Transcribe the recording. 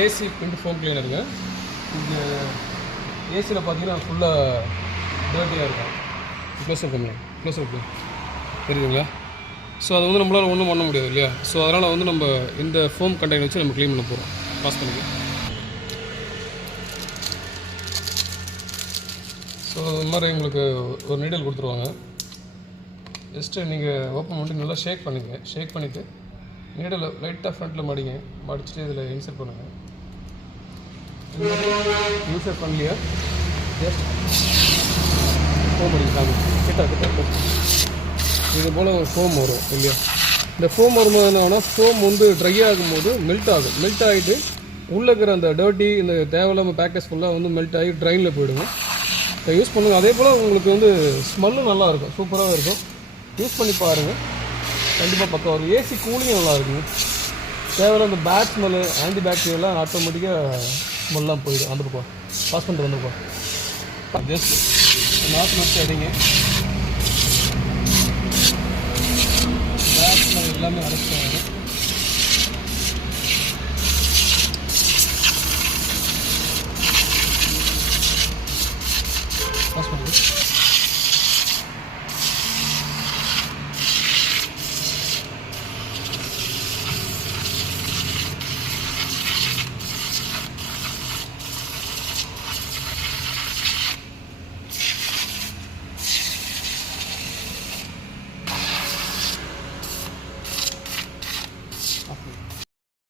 AC print foam கிளீனருங்க. இந்த ஏசியில் பார்த்தீங்கன்னா ஃபுல்லாக டர்ட்டியாக இருக்கும். க்ளோஸ்அப் பண்ணலாம், க்ளோஸ்அப் தெரியுதுங்களா? ஸோ அது வந்து நம்மளால் ஒன்றும் பண்ண முடியாது இல்லையா? ஸோ அதனால் வந்து நம்ம இந்த ஃபோம் கண்டெய்னர் வச்சு நம்ம க்ளீன் பண்ண போகிறோம். பாஸ் பண்ணிக்கலாம். ஸோ அது மாதிரி உங்களுக்கு ஒரு நீடல் கொடுத்துருவாங்க. ஜஸ்ட்டு நீங்கள் ஓப்பன் பண்ணிட்டு நல்லா ஷேக் பண்ணிக்கங்க. ஷேக் பண்ணிவிட்டு நீடலை லைட்டாக ஃப்ரண்ட்டில் மடிச்சுட்டு இதில் இன்சர்ட் பண்ணுங்கள். இன்சர்ட் பண்ணலையா ஜஸ்ட் ஃபோம் அடிக்கிறாங்க கிட்ட இது போல் ஒரு ஃபோம் வரும் இல்லையா? இந்த ஃபோம் வரும்போது என்ன ஆகுனா ஃபோம் வந்து ட்ரை ஆகும்போது மெல்ட் ஆகும். மெல்ட் ஆகிட்டு உள்ளே இருக்கிற அந்த டர்ட்டி இந்த தேவையில்லாமல் பேக்கேஜ் ஃபுல்லாக வந்து மெல்ட் ஆகி ட்ரைனில் போயிடுங்க. இதை யூஸ் பண்ணுங்கள். அதே போல் உங்களுக்கு வந்து ஸ்மெல்லும் நல்லாயிருக்கும், சூப்பராக இருக்கும். யூஸ் பண்ணி பாருங்கள், கண்டிப்பாக பக்கம் வரும். ஏசி கூலிங் நல்லா இருக்குங்க. தேவையில்ல அந்த பேட் ஸ்மெல்லு ஆன்டி பேக்டீரியெல்லாம் ஆட்டோமேட்டிக்காக ஸ்மெல்லாம் போயிடும். அந்த பக்கம் பாஸ் பண்ணிட்டு வந்துருப்போம். ஜஸ்ட் நாற்று நட்டு அடிங்க. பேட் ஸ்மெல் எல்லாமே அரைச்சி